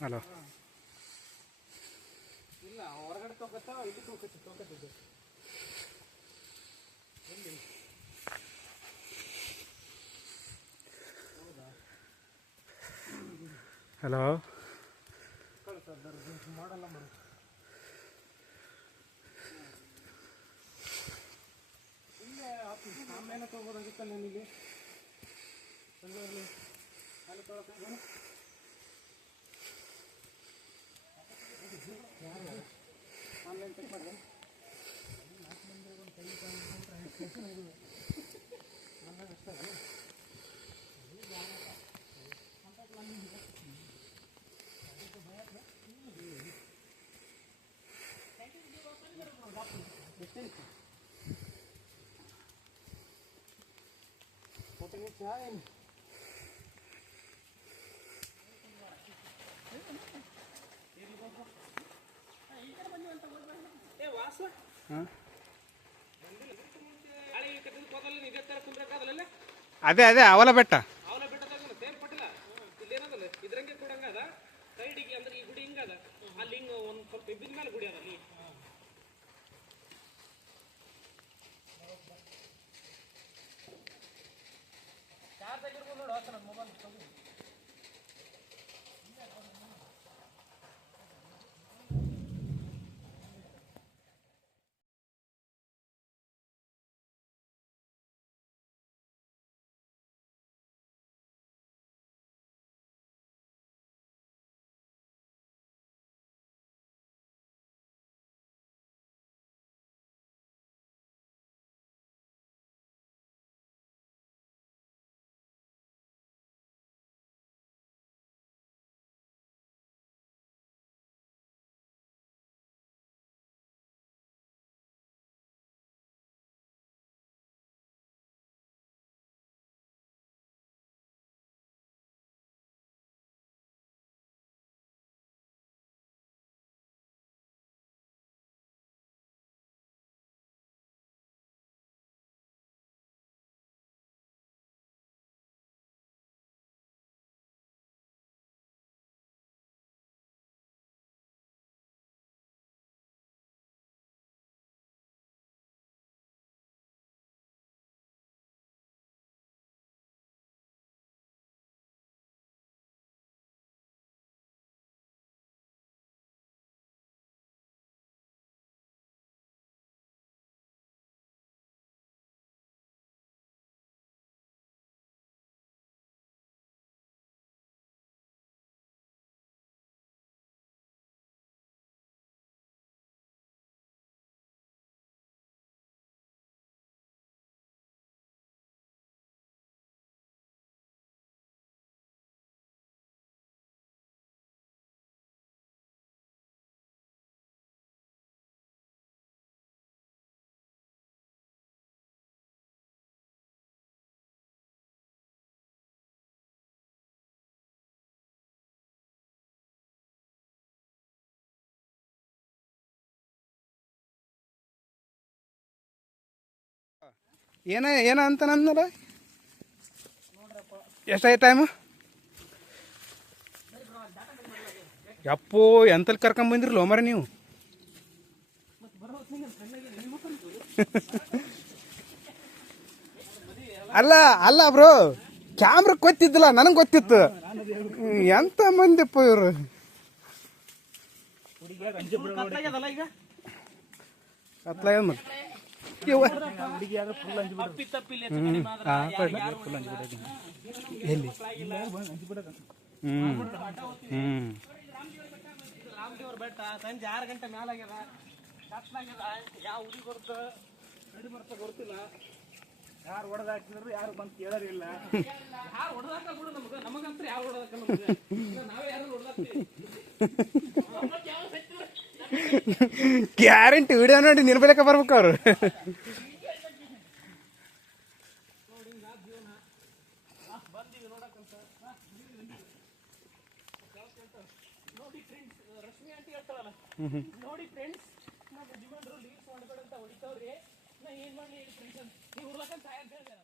Hello ಇಲ್ಲ ಹೊರಗಡೆ ತಗೋತಾ ಇಲ್ಲಿ ತಗೋತಿದ್ದೆ ಹಲೋ ಮಾಡಲ್ಲ ಮಾಡು ಇಲ್ಲೇ ಆಮೇಲೆ ತಗೋಬೋದಾಗಿತ್ತಲ್ಲ ನಿನಗೆ ಬೆಂಗಳೂರಲ್ಲಿ ಅಲ್ಲಿ ತಗೋಬೇಕು ಆನ್ಲೈನ್ ಚೆಕ್ ಮಾಡಿದೆ ಅದೇ ಅದೇ ಅವಲ ಬೆಟ್ಟ ಇದ್ರಂಗೆ ಕೂಡ ಹಂಗದ ಸೈಡಿಗೆ ಅಂದ್ರೆ ಈ ಗುಡಿ ಹಿಂಗದ ಅಲ್ಲಿ ಹಿಂಗ ಒಂದ್ ಸ್ವಲ್ಪ ಇಬ್ಬಿದ ಮೇಲೆ ಗುಡಿ ಅದ ಅಲ್ಲಿ ಚಾರ್ಜ್ ಆಗಿರ್ಬೋದು ನೋಡು ನನ್ನ ಮೊಬೈಲ್ ಏನ ಅಂತ ನಂದಲ್ಲ ಎಷ್ಟಾಯ್ತು ಟೈಮು ಯಪ್ಪೋ ಎಂತಲ್ಲಿ ಕರ್ಕೊಂಬಂದಿರಲ್ಲ ಮರ ನೀವು ಅಲ್ಲ ಅಲ್ಲ ಬ್ರೋ ಕ್ಯಾಮ್ರಾ ಗೊತ್ತಿದ್ದಿಲ್ಲ ನನಗೆ ಗೊತ್ತಿತ್ತು ಎಂತ ಮಂದಿಪ್ಪ ಇವರು ಕತ್ಲಾಗ್ಯದಲ್ಲ ಈಗ ಕತ್ಲಾಗ್ಯದ ಮತ್ತೆ ಅಪ್ಪಿ ತಪ್ಪಿಲ್ಲ ಹೆಚ್ಚು ಕಡಿಮೆ ಆದ್ರೆ ಎಲ್ಲಿ ರಾಮದೇವ್ರ ಬೆಟ್ಟ ಸಂಜೆ 6 ಗಂಟೆ ಮ್ಯಾಲಾಗ್ಯದ ಕತ್ಲಾಗ್ಯದ ಯಾವ ಹುಡಿ ಬರ್ತ ನಡಿ ಬರ್ತ ಗೊತ್ತಿಲ್ಲ ಯಾರು ಹೊಡೆದಾಕಿದ್ರು ಯಾರು ಬಂದು ಕೇಳೋರಿಲ್ಲ ಯಾರು ಹೊಡೆದಾಕ ಬಿಡು ನಮಗಂತ್ರ ಯಾರು ಹೊಡೆದಾಕ ನಮಗೆ ನಾವೇ ಯಾರು ಹೊಡೆದಾಕ್ತೀವಿ ಗ್ಯಾರಂಟಿ ವಿಡಿಯೋ ನೋಡಿ ನಿರ್ಬಲಕ ಬರ್ಬೇಕು ಅವ್ರು ನೋಡಿ ಫ್ರೆಂಡ್ಸ್ ರಶ್ಮಿ ಆಂಟಿ ಹೇಳ್ತಾರಲ್ಲ ನೋಡಿ ಫ್ರೆಂಡ್ಸ್ ನಮ್ಮ ಯಜಮಾನ್ರು ಲೀವ್ಸ್ ಮಾಡ್ಬೇಡ ಅಂತ ಹೊಡಿತಾವ್ರಿ ನಾ ಏನ್ ಮಾಡ್ಲಿ ಹೇಳಿ ಫ್ರೆಂಡ್ಸ್ ನೀವು ಉರ್ಲಕ್ಕಂತ ಅಂತ ಹೇಳಿದೆ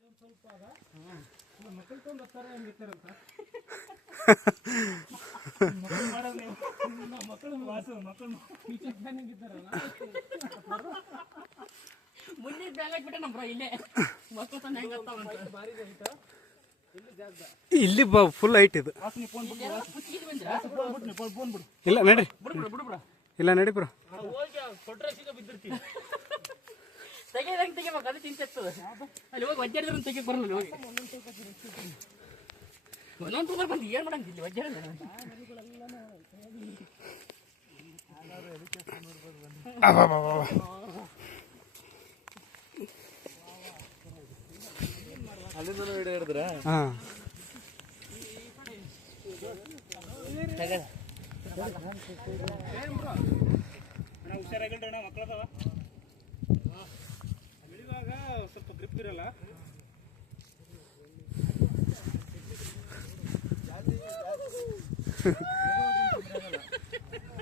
ಸ್ವಲ್ಪ ಅದ ಮಕ್ಕಳು ತೊಗೊಂಡು ಹೋಗ್ತಾರೆ ಹಂಗಿರ್ತಾರಂತ ಮಕ್ಕಳು ಮಾಡೋದು ನೀವು ಮಕ್ಕಳು ವಾಸ ಮಕ್ಕಳು ಟೀಚರ್ ಫ್ಯಾನ್ ಹಂಗಿದ್ದಾರಲ್ಲ ಮುಂದೆ ಬ್ಯಾಗ್ ಹಾಕ್ಬಿಟ್ಟೆ ನಮ್ಮ ಇಲ್ಲೇ ಮಕ್ಕಳು ತಂದು ಹೆಂಗೆ ಭಾರಿ ಇಲ್ಲಿ ಜಾಗದ ಇಲ್ಲಿ ಫುಲ್ ಹೈಟ್ ಇದು. ವಾಸು ನೀ ಫೋನ್ ಬಿಡು ಫೋನ್ ಬಿಡು. ಇಲ್ಲ ನಡ್ರಿ, ಬಿಡು ಇಲ್ಲ ನಡಿ ಬ್ರೋ. ಹೋಗಿ ಕೊಟ್ರೆ ಸಿಗ ಬಿದ್ದಿರ್ತೀವಿ. ತೆಗೆದಂಗೆ ತೆಗಿಬೇಕು, ಅದು ತಿಂತಿರ್ತದೆ. ಅಲ್ಲಿ ಹೋಗಿ ವಜ್ಜಾಡಿದ್ರೆ ತೆಗಿಯಕ್ಕೆ ಬರಲ್ಲ. ಹೋಗಿ ಒಂದೊಂದು ತೂರ್ ಬಂದು ಏನು ಮಾಡಂಗಿಲ್ಲ ವಜ್ಜಾಡ. ಅಲ್ಲಿಂದ ವಿಡಿಯೋ ಹಿಡಿದ್ರ ಹಾಂ ಹುಷಾರಾಗಿಲ್ರಿ ಮಕ್ಕಳದವ ಇಳಿವಾಗ ಸ್ವಲ್ಪ ಗ್ರಿಪ್ ಇರಲ್ಲ.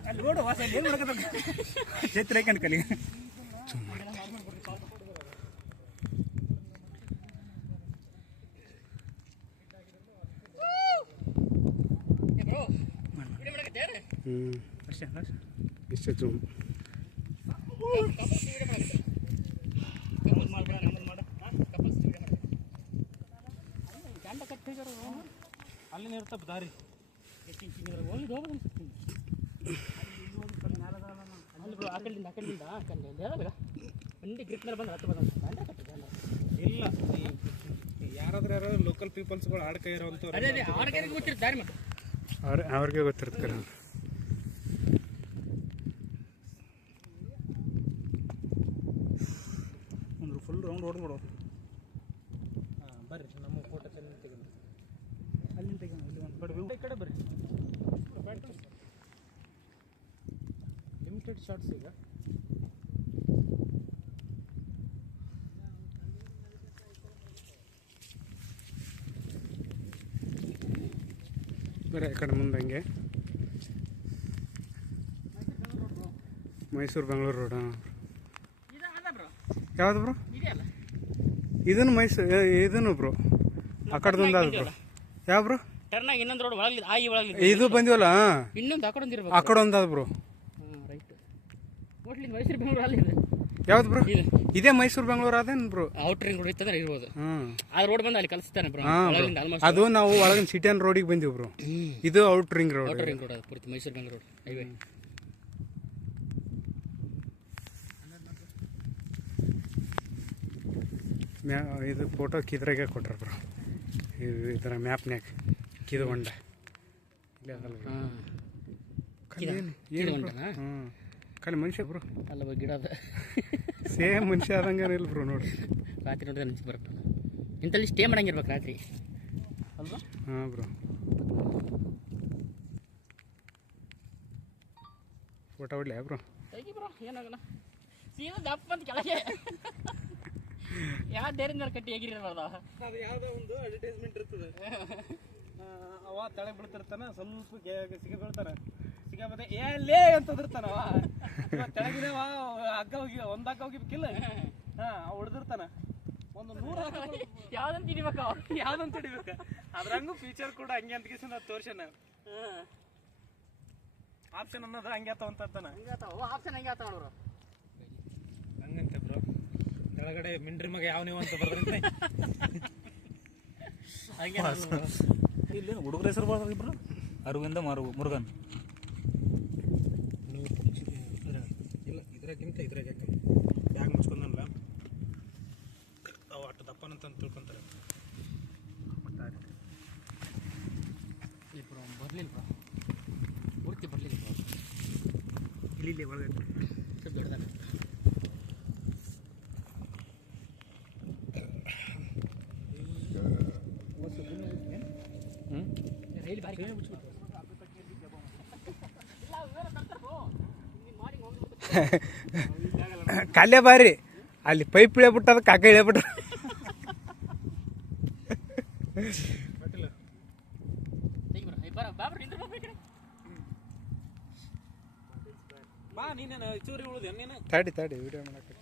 ಅಲ್ಲಿ ನೋಡು ವಾಸ ಏನು ಮಾಡಕ ಚೈತ್ರ ಹಾಕೊಂಡು ಕಲಿ. ಇಷ್ಟೇ ಜೂಮ್ ಅಲ್ಲಿ ಇರ್ತಪ್ಪ ದಾರಿ ಇಲ್ಲ. ಯಾರಾದ್ರೂ ಲೋಕಲ್ ಪೀಪಲ್ಸ್ಗಳು ಆಡ್ಕೈ ಇರೋಂಥವ್ರು ಅವ್ರಿಗೆ ಗೊತ್ತಿರ್ತಾರೆ. ಒಂದು ಫುಲ್ ರೌಂಡ್ ಹೊಡೆದ್ಬಿಡು. ಹಾಂ ಬರ್ರಿ, ನಮ್ಮ ಫೋಟೋ ಚೆನ್ನ ತೆಗೆದು ಅಲ್ಲಿಂದ ತೆಗೆದು ಇಲ್ಲಿ ಒಂದು ಬಡ ಈ ಕಡೆ ಬರ್ರಿ. ಲಿಮಿಟೆಡ್ ಶಾರ್ಟ್ಸ್ ಈಗ. ಬರೀ ಈ ಕಡೆ ಮುಂದೆ ಹಂಗೆ ಮೈಸೂರು ಬೆಂಗಳೂರು ರೋಡ್. ಯಾವ್ದು ಬ್ರೋ? ಇದನ್ನು ಮೈಸೂರು ಇದನ್ನು ಬ್ರೋ ಆ ಕಡೆದೊಂದು ಅದು ಬ್ರೋ. ಯಾವ ಬ್ರೋ? ಟರ್ನಾಗ ಇನ್ನೊಂದು ರೋಡ್ ಒಳಗೆ ಆಯಿ ಒಳಗೆ ಇದು ಬಂದಿವಲ್ಲ, ಇನ್ನೊಂದು ಆ ಕಡೆ ಒಂದು ಇರ್ಬೇಕು. ಆ ಕಡೆ ಒಂದು ಅದು bro. Right. Mostly Mysuru Bengaluru ಅಲ್ಲಿ ಇದೆ. ಯಾವ್ದು ಬ್ರೋ? ಇದೇ ಮೈಸೂರು ಬೆಂಗಳೂರು ಅದೇನು ಬ್ರೋ? ಔಟರ್ ರಿಂಗ್ ರೋಡ್ ಇತ್ತಂದ್ರೆ ಇರ್ಬೋದು. ಹ್ಮ್, ಆ ರೋಡ್ ಬಂದು ಅಲ್ಲಿ ಕಲಿಸ್ತಾನೆ ಬ್ರೋ. ಅದು ನಾವು ಒಳಗಿನ ಸಿಟಿಯನ್ ರೋಡಿಗೆ ಬಂದಿವಿ ಬ್ರೋ. ಇದು out ring road. Outer ring road ಅದು ಪೂರ್ತಿ ಮೈಸೂರು ಬೆಂಗಳೂರು ಹೈವೇ. ಇದು ಫೋಟೋ ಕಿದ್ರಾಗೆ ಕೊಟ್ರ ಬ್ರೋ. ಇದರ ಮ್ಯಾಪ್ನ್ಯಾಗ ಕಿದು ಹೊಂಡ ಖಾಲಿ ಮನುಷ್ಯ ಬ್ರೋ. ಅಲ್ಲ ಗಿಡ ಅದ ಸೇಮ್ ಮನುಷ್ಯ ಆದಂಗೆ ಇಲ್ಲ ಬ್ರೋ. ನೋಡಿ ರಾತ್ರಿ ನೋಡಿದ್ರೆ ನೆನ್ಸಿ ಬರುತ್ತೆ. ಇಂಥಲ್ಲಿ ಸ್ಟೇ ಮಾಡಂಗಿರ್ಬೇಕು ರಾತ್ರಿ ಅಲ್ವಾ? ಹಾಂ ಬ್ರೋ. ಫೋಟೋ ಹೊಡ್ಲಿ ಬ್ರೋ? ತೆಗಿ ಬ್ರೋ, ಏನಾಗಲ್ಲ. ಸೀದಾ ದಪ್ಪ ಅಂತ ಕೆಳಗೆ ಯಾವ ದೇರಿನ ಮೇಲೆ ಕಟ್ಟಿ ಹೇಗಿರೋದ? ಅದು ಯಾವುದೋ ಒಂದು ಅಡ್ವರ್ಟೈಸ್ಮೆಂಟ್ ಇರ್ತದೆ. ಅವ ತಳೆ ಬಿಡ್ತಿರ್ತಾನೆ, ಸ್ವಲ್ಪ ಸಿಗ ಬೀಳ್ತಾನೆ. ಸಿಗ ಮತ್ತೆ ಏಲೇ ಅಂತ ಉದಿರ್ತಾನವ. ತೆಳಗಿನವ ಹಗ್ಗ ಹೋಗಿ ಒಂದು ಹಗ್ಗ ಹೋಗಿಬೇಕಿಲ್ಲ. ಹೊಡೆದಿರ್ತಾನ ಒಂದು 100 ಯಾವ್ದಂತ ಹಿಡಿಬೇಕು, ಯಾವ್ದಂತ ಹಿಡಿಬೇಕು. ಅದ್ರಂಗೂ ಫೀಚರ್ ಕೂಡ ಹಂಗೆ ಅಂತ ಕಿಸಿನ ತೋರ್ಸನ. ಆಪ್ಷನ್ ಅನ್ನೋದು ಹಂಗೆ ಆತಾವ ಅಂತ ಆಪ್ಷನ್ ಹಂಗೆ ಆತಾವ ನೋಡ್ರು. ಹಂಗಂತೆ ಬ್ರೋ. ಕೆಳಗಡೆ ಮಿಂಡ್ರಿ ಮಗ ಯಾವ ನೀವು ಅಂತ ಬರ್ದಂತೆ. ಇಲ್ಲಿ ಹುಡುಗರ ಹೆಸರು ಬರ್ತಾರೆ ಇಬ್ರು. ಅರವಿಂದ ಮುರುಗನ್. ಇಲ್ಲ ಇದ್ರಾಗಿಂತ ಇದ್ರಾಗ ಬ್ಯಾಗ್ ಮುಚ್ಕೊಂಡಲ್ಲ ಅವು ಅಷ್ಟು ದಪ್ಪನಂತ ತಿಳ್ಕೊಂತಾರೆ. ಬ್ರೋ ಬರ್ಲಿಲ್ಲ ಬ್ರೋ, ಪೂರ್ತಿ ಬರ್ಲಿಲ್ಲ ಬ್ರೋ. ಇಲ್ಲಿ ಒಳಗೆ ಸ್ವಲ್ಪ ದೊಡ್ಡದಾಗ ರೈಲ್ ಬಾರಿ ಕಾಲೇ ಬಾರಿ ಅಲ್ಲಿ ಪೈಪ್ ಇಳಿಬಿಟ್ಟದ, ಕಾಕ ಇಳಿಬಿಟ್ಟ. ಬಾ ನೀನೇನು ಚೂರಿ ಉಳಿದ ನೀನು. ತಡಿ ವಿಡಿಯೋ ಮಾಡಕ್ಕೆ.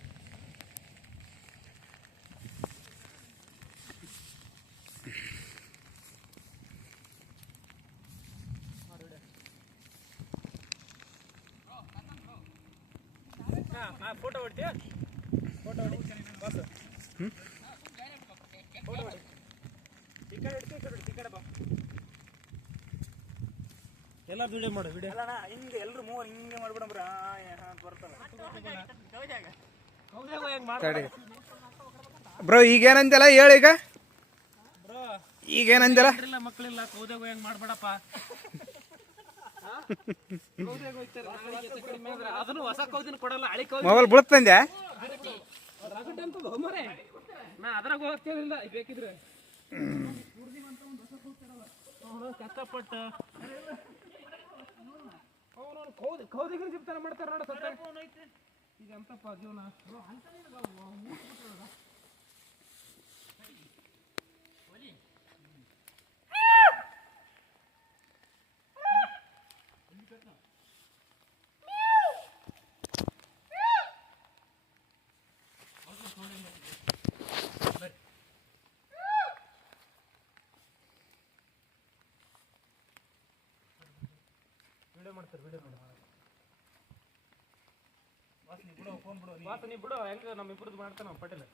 ಫೋಟೋ ಹೊಡ್ತೀಯ? ಫೋಟೋ ಹೊಡಿ ಬಾಸ್. ಫೋಟೋ ಹೊಡಿ. ಈ ಕಡೆ ಎಲ್ಲ ವಿಡಿಯೋ ಮಾಡು ವಿಡಿಯೋ ಅಲ್ಲಣ್ಣ ಹಿಂಗೆ ಎಲ್ಲರೂ ಮೂವರು ಹಿಂಗೆ ಮಾಡ್ಬಿಡಂಬ್ರ ಅಂತ ಬರ್ತಾರೆ ತಡಿ ಬ್ರೋ ಈಗೇನಂತಲ್ಲ ಹೇಳಿ ಈಗ ಬ್ರೋ ಈಗೇನಂತಲ್ಲ ಇಲ್ಲ ಮಕ್ಕಳಿಲ್ಲ ಕೌದೆಗೂ ಹೆಂಗ್ ಮಾಡ್ಬೇಡಪ್ಪ ಕೌದೆಗೂ ಹೋಗ್ತಾರೆ ನಾಳೆ ಹೆಚ್ಚು ಕಡಿಮೆ ಆದ್ರೆ ಅದನ್ನು ಹೊಸ ಕೌದಿನ ಕೊಡಲ್ಲ ಹಳಿ ಕೌದಿ ಮೊಬೈಲ್ ಬೀಳ್ತಂದೆ ರಾಕೆಟ್ ಅಂತದ್ದು ಹೋಮರೆ ನಾ ಅದ್ರಾಗ ಹೋಗ್ತೇನಿಲ್ಲ ಬೇಕಿದ್ರೆ ಕಷ್ಟಪಟ್ಟು ಅವನು ಕೌದಿಗಿನ ಸಿಗ್ತಾನೆ ಮಾಡ್ತಾರೆ ನೋಡ ಸತ್ತ ಈಗ ಅಂತಪ್ಪ ಜೀವನ ವಾಸನಿ ಬಿಡು ಹೆಂಗ ನಮ್ಮಿಬ್ರದ್ದು ಮಾಡ್ತಾನ ಪಟೇಲ್